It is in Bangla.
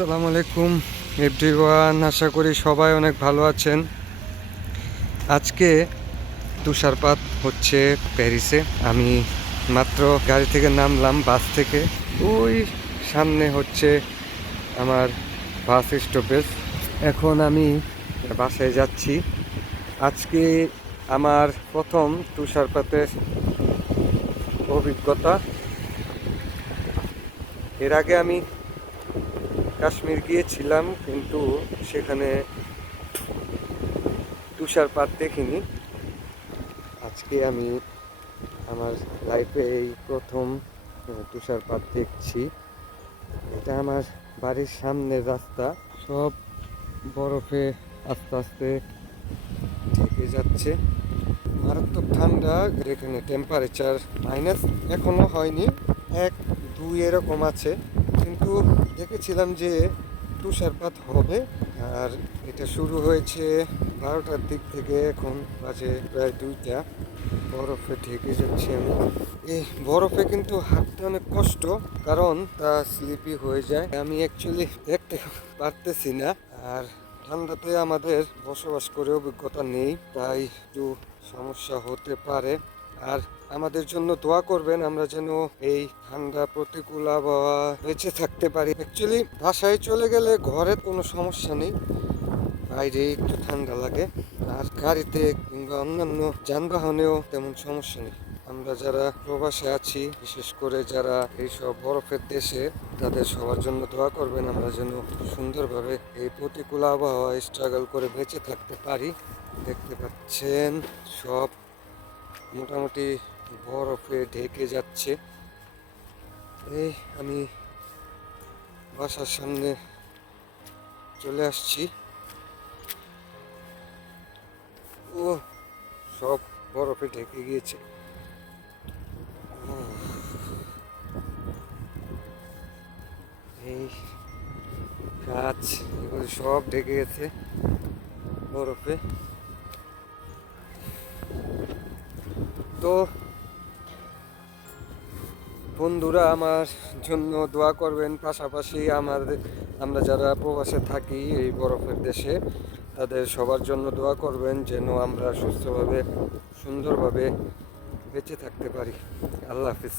আলাইকুম এভরিওয়ান আশা করি সবাই অনেক ভালো আছেন। আজকে তুষারপাত হচ্ছে প্যারিসে। আমি মাত্র গাড়ি থেকে নামলাম বাস থেকে। ওই সামনে হচ্ছে আমার বাস স্টপেজ। এখন আমি বাসায় যাচ্ছি। আজকে আমার প্রথম তুষারপাতের অভিজ্ঞতা। এর আগে আমি কাশ্মীর গিয়েছিলাম, কিন্তু সেখানে তুষারপাত দেখিনি। আজকে আমি আমার লাইফে এই প্রথম তুষারপাত দেখছি। এটা আমার বাড়ির সামনের রাস্তা। সব বরফে আস্তে আস্তে ঢেকে যাচ্ছে। মারাত্মক ঠান্ডা, এখানে টেম্পারেচার মাইনাস এখনও হয়নি। এক, দুই এরকম আছে। কিন্তু দেখেছিলাম যে তুষারপাত হবে আর এটা শুরু হয়েছে বারোটার দিক থেকে, এখন বাজে প্রায় দুইটা। বরফে ঢেকে যাচ্ছি আমি। এই বরফে কিন্তু হাঁটতে অনেক কষ্ট, কারণ তা স্লিপি হয়ে যায়। আমি অ্যাকচুয়ালি দেখতে পারতেছি না আর ঠান্ডাতে আমাদের বসবাস করে অভিজ্ঞতা নেই, তাই একটু সমস্যা হতে পারে। আর আমাদের জন্য দোয়া করবেন, আমরা যেন এই ঠান্ডা প্রতিকূল আবহাওয়া বেঁচে থাকতে পারি। অ্যাকচুয়ালি বাসায় চলে গেলে ঘরে কোনো সমস্যা নেই, বাইরে একটু ঠান্ডা লাগে, আর গাড়িতে কিংবা অন্যান্য যানবাহনেও তেমন সমস্যা নেই। আমরা যারা প্রবাসে আছি, বিশেষ করে যারা এইসব বরফের দেশে, তাদের সবার জন্য দোয়া করবেন, আমরা যেন সুন্দরভাবে এই প্রতিকূল আবহাওয়া স্ট্রাগল করে বেঁচে থাকতে পারি। দেখতে পাচ্ছেন, সব মোটামুটি বরফে ঢেকে যাচ্ছে। এই আমি বাসার সামনে চলে আসছি। ও, সব বরফে ঢেকে গিয়েছে। এই গাছ, এগুলো সব ঢেকে গেছে বরফে। তো বন্ধুরা, আমার জন্য দোয়া করবেন। পাশাপাশি আমাদের আমরা যারা প্রবাসে থাকি এই বরফের দেশে, তাদের সবার জন্য দোয়া করবেন যেন আমরা সুস্থভাবে, সুন্দরভাবে বেঁচে থাকতে পারি। আল্লাহ হাফিজ।